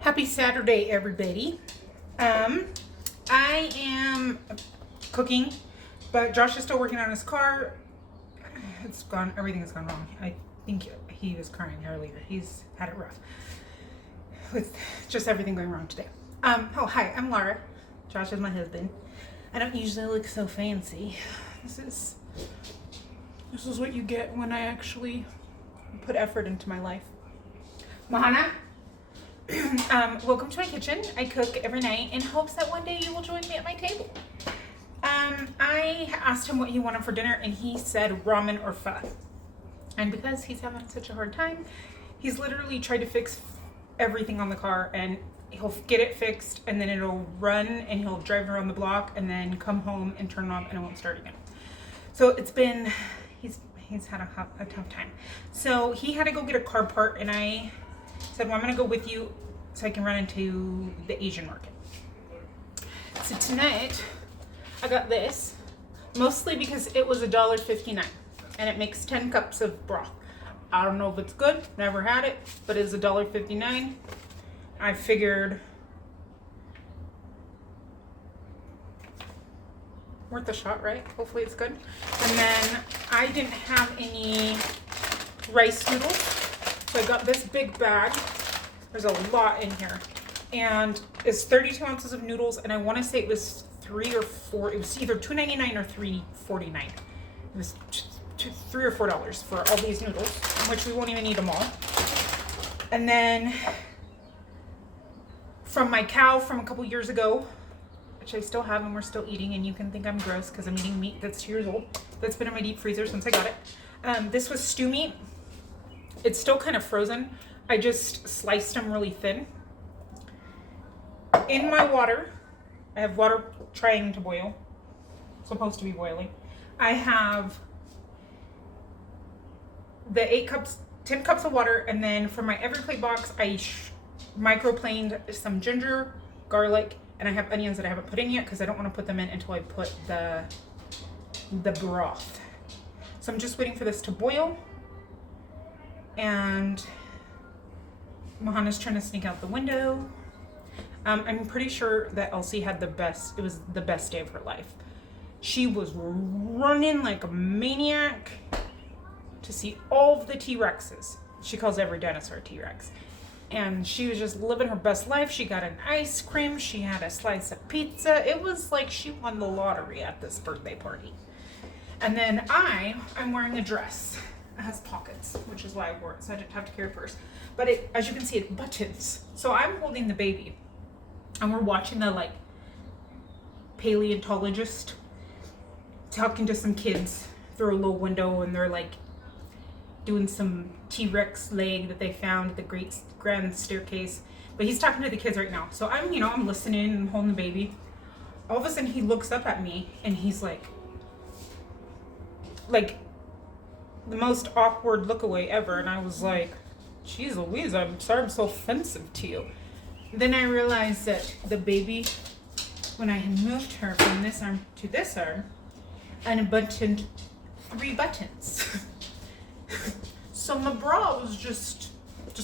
Happy Saturday, everybody. I am cooking, but Josh is still working on his car. It's gone, everything has gone wrong. I think he was crying earlier. He's had it rough. With just everything going wrong today. Oh, hi, I'm Laura. Josh is my husband. I don't usually look so fancy. This is what you get when I actually put effort into my life. Mahana? Welcome to my kitchen. I cook every night in hopes that one day you will join me at my table. I asked him what he wanted for dinner and he said ramen or pho. And because he's having such a hard time, he's literally tried to fix everything on the car and he'll get it fixed and then it'll run and he'll drive around the block and then come home and turn it off and it won't start again. So he's had a tough time. So he had to go get a car part and I said, well, I'm gonna go with you so I can run into the Asian market. So tonight I got this, mostly because it was $1.59 and it makes 10 cups of broth. I don't know if it's good, never had it, but it's $1.59. I figured worth a shot, right? Hopefully it's good. And then I didn't have any rice noodles, so I got this big bag. There's a lot in here. And it's 32 ounces of noodles, and I want to say it was $3 or $4. It was either $2.99 or $3.49. It was $3 or $4 for all these noodles, which we won't even eat them all. And then from my cow from a couple years ago, which I still have and we're still eating, and you can think I'm gross because I'm eating meat that's 2 years old. That's been in my deep freezer since I got it. This was stew meat. It's still kind of frozen. I just sliced them really thin. In my water, I have water trying to boil, supposed to be boiling. I have the 10 cups of water, and then for my every plate box, I microplaned some ginger, garlic, and I have onions that I haven't put in yet because I don't want to put them in until I put the broth. So I'm just waiting for this to boil, and Mahana's trying to sneak out the window. I'm pretty sure that Elsie had it was the best day of her life. She was running like a maniac to see all of the T-Rexes. She calls every dinosaur a T-Rex. And she was just living her best life. She got an ice cream. She had a slice of pizza. It was like she won the lottery at this birthday party. And then I'm wearing a dress. It has pockets, which is why I wore it, so I didn't have to carry a purse. But as you can see, it buttons. So I'm holding the baby, and we're watching the paleontologist talking to some kids through a little window, and they're doing some T-Rex leg that they found at the Great Grand Staircase. But he's talking to the kids right now. So I'm listening and holding the baby. All of a sudden he looks up at me and he's like the most awkward look away ever. And I was like, geez Louise, I'm sorry I'm so offensive to you. Then I realized that the baby, when I had moved her from this arm to this arm, and buttoned 3 buttons. So my bra was just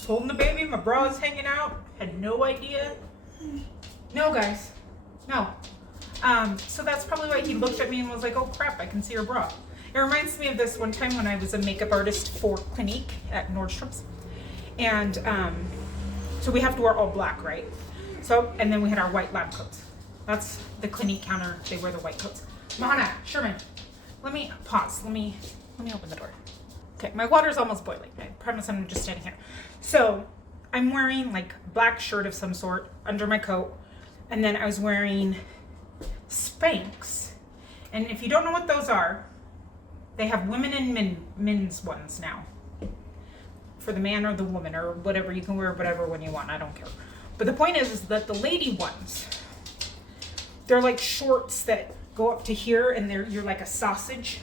holding the baby. My bra was hanging out. Had no idea. No, guys. No. So that's probably why he looked at me and was like, oh crap, I can see your bra. It reminds me of this one time when I was a makeup artist for Clinique at Nordstrom's. And so we have to wear all black, right? So, and then we had our white lab coats. That's the Clinique counter. They wear the white coats. Mahana, Sherman, let me pause. Let me open the door. Okay, my water's almost boiling. I promise I'm just standing here. So I'm wearing black shirt of some sort under my coat. And then I was wearing Spanx. And if you don't know what those are, they have women and men's ones now. For the man or the woman or whatever. You can wear whatever one you want. I don't care. But the point is that the lady ones, they're like shorts that go up to here and you're like a sausage.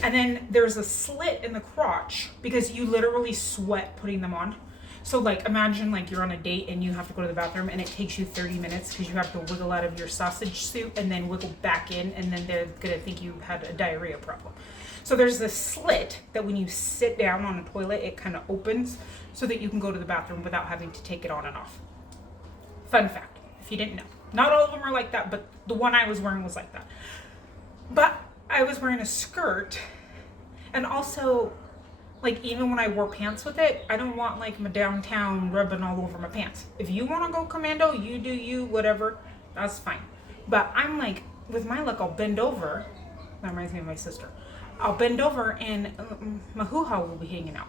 And then there's a slit in the crotch because you literally sweat putting them on. So imagine you're on a date and you have to go to the bathroom and it takes you 30 minutes because you have to wiggle out of your sausage suit and then wiggle back in, and then they're gonna think you had a diarrhea problem. So there's this slit that when you sit down on a toilet, it kind of opens so that you can go to the bathroom without having to take it on and off. Fun fact, if you didn't know. Not all of them are like that, but the one I was wearing was like that. But I was wearing a skirt, and also, like, even when I wore pants with it, I don't want like my downtown rubbing all over my pants. If you want to go commando, you do you, whatever, that's fine. But I'm like, with my look, I'll bend over. That reminds me of my sister. I'll bend over and my hoo-ha will be hanging out.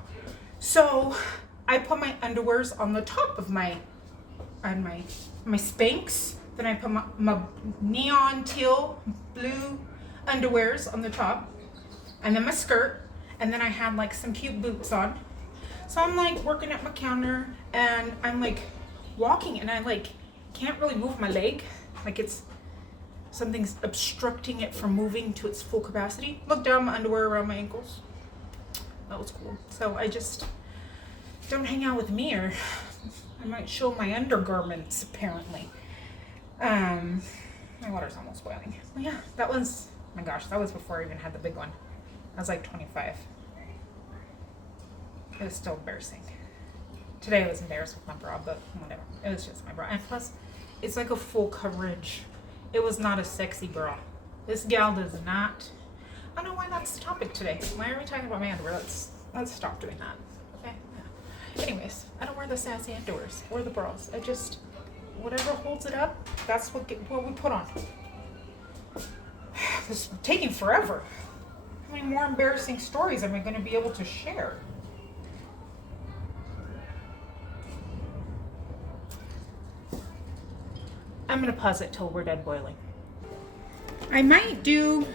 So I put my underwears on the top of my Spanx. Then I put my neon teal blue underwears on the top, and then my skirt, and then I had like some cute boots on. So I'm like working at my counter, and I'm like walking, and I like can't really move my leg, like it's something's obstructing it from moving to its full capacity. Look down, my underwear around my ankles. That was cool. So I just don't hang out with me, or I might show my undergarments apparently. My water's almost boiling. Well, yeah, that was, my gosh, that was before I even had the big one. I was like 25. It was still embarrassing. Today I was embarrassed with my bra, but whatever. It was just my bra. And plus, it's like a full coverage. It was not a sexy bra. This gal does not. I don't know why that's the topic today. Why are we talking about my underwear? Let's stop doing that. Okay? Yeah. Anyways, I don't wear the sassy underwears or the bras. I just, whatever holds it up, that's what we put on. This is taking forever. How many more embarrassing stories am I going to be able to share? I'm going to pause it till we're done boiling. I might do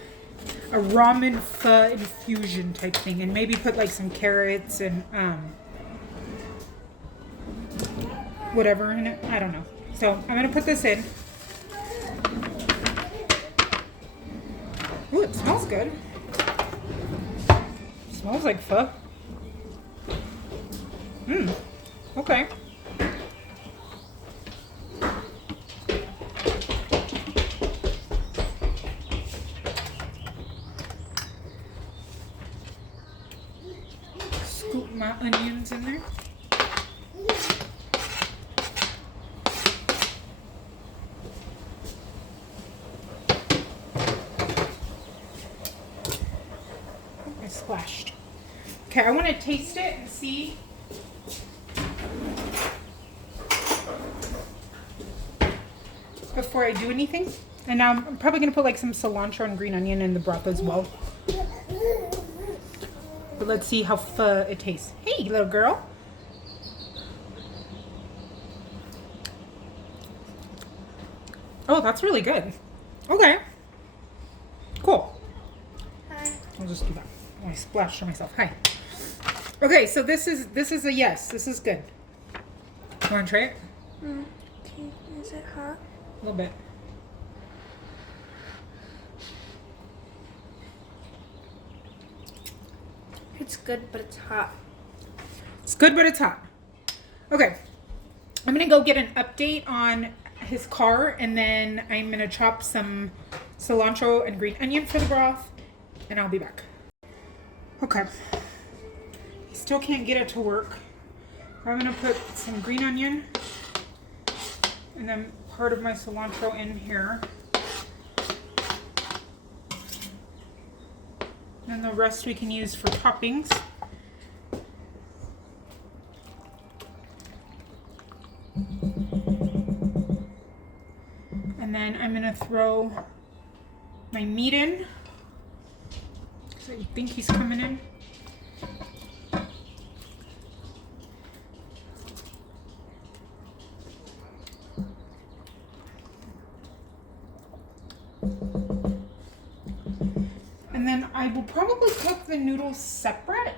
a ramen pho infusion type thing and maybe put like some carrots and whatever in it. I don't know. So I'm going to put this in. Ooh, it smells good. It smells like pho. Okay. Scoop my onions in there. I splashed. Okay, I want to taste it and see. Before I do anything. And now I'm probably going to put like some cilantro and green onion in the broth as well. But let's see how pho it tastes. Hey, little girl. Oh, that's really good. Okay. Cool. Hi. I'll just do that. I splashed on myself. Hi. Okay, so this is a yes. This is good. You want to try it? Is it hot? A little bit. It's good, but it's hot. It's good, but it's hot. Okay. I'm going to go get an update on his car, and then I'm going to chop some cilantro and green onion for the broth, and I'll be back. Okay. Still can't get it to work. I'm going to put some green onion and then part of my cilantro in here. And the rest we can use for toppings. And then I'm gonna throw my meat in. So I think he's coming in. And then I will probably cook the noodles separate.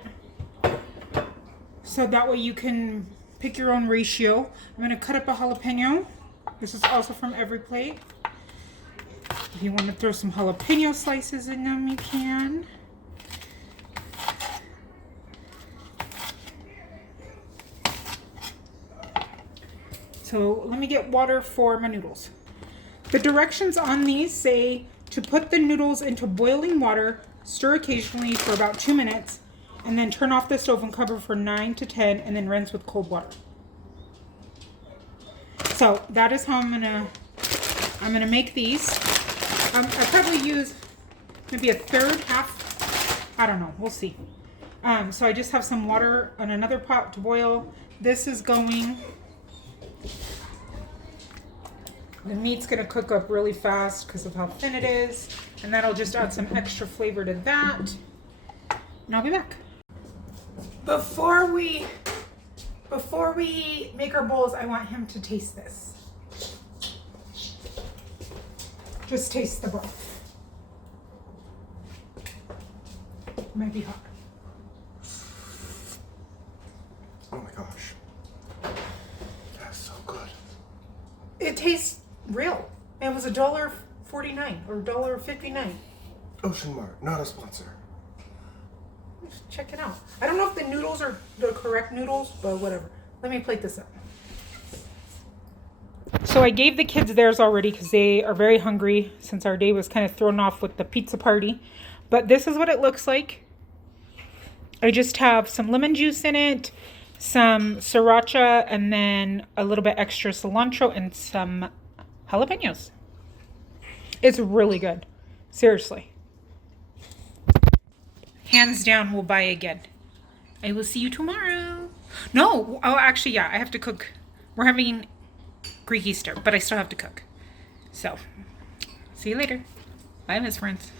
So that way you can pick your own ratio. I'm going to cut up a jalapeno. This is also from Every Plate. If you want to throw some jalapeno slices in them, you can. So let me get water for my noodles. The directions on these say to put the noodles into boiling water, stir occasionally for about 2 minutes, and then turn off the stove and cover for 9 to 10, and then rinse with cold water. So that is how I'm gonna make these. I probably use maybe a third, half, I don't know, we'll see. So I just have some water on another pot to boil. This is going, the meat's gonna cook up really fast because of how thin it is. And that'll just add some extra flavor to that. And I'll be back. Before we make our bowls, I want him to taste this. Just taste the broth. It might be hot. Oh my gosh. That's so good. It tastes real. It was $1.49 or $1.59. Ocean Mart, not a sponsor. Check it out. I don't know if the noodles are the correct noodles, but whatever. Let me plate this up. So I gave the kids theirs already because they are very hungry since our day was kind of thrown off with the pizza party. But this is what it looks like. I just have some lemon juice in it, some sriracha, and then a little bit extra cilantro and some jalapenos. It's really good. Seriously. Hands down, we'll buy again. I will see you tomorrow. No, oh, actually, yeah, I have to cook. We're having Greek Easter, but I still have to cook. So, see you later. Bye, Miss Friends.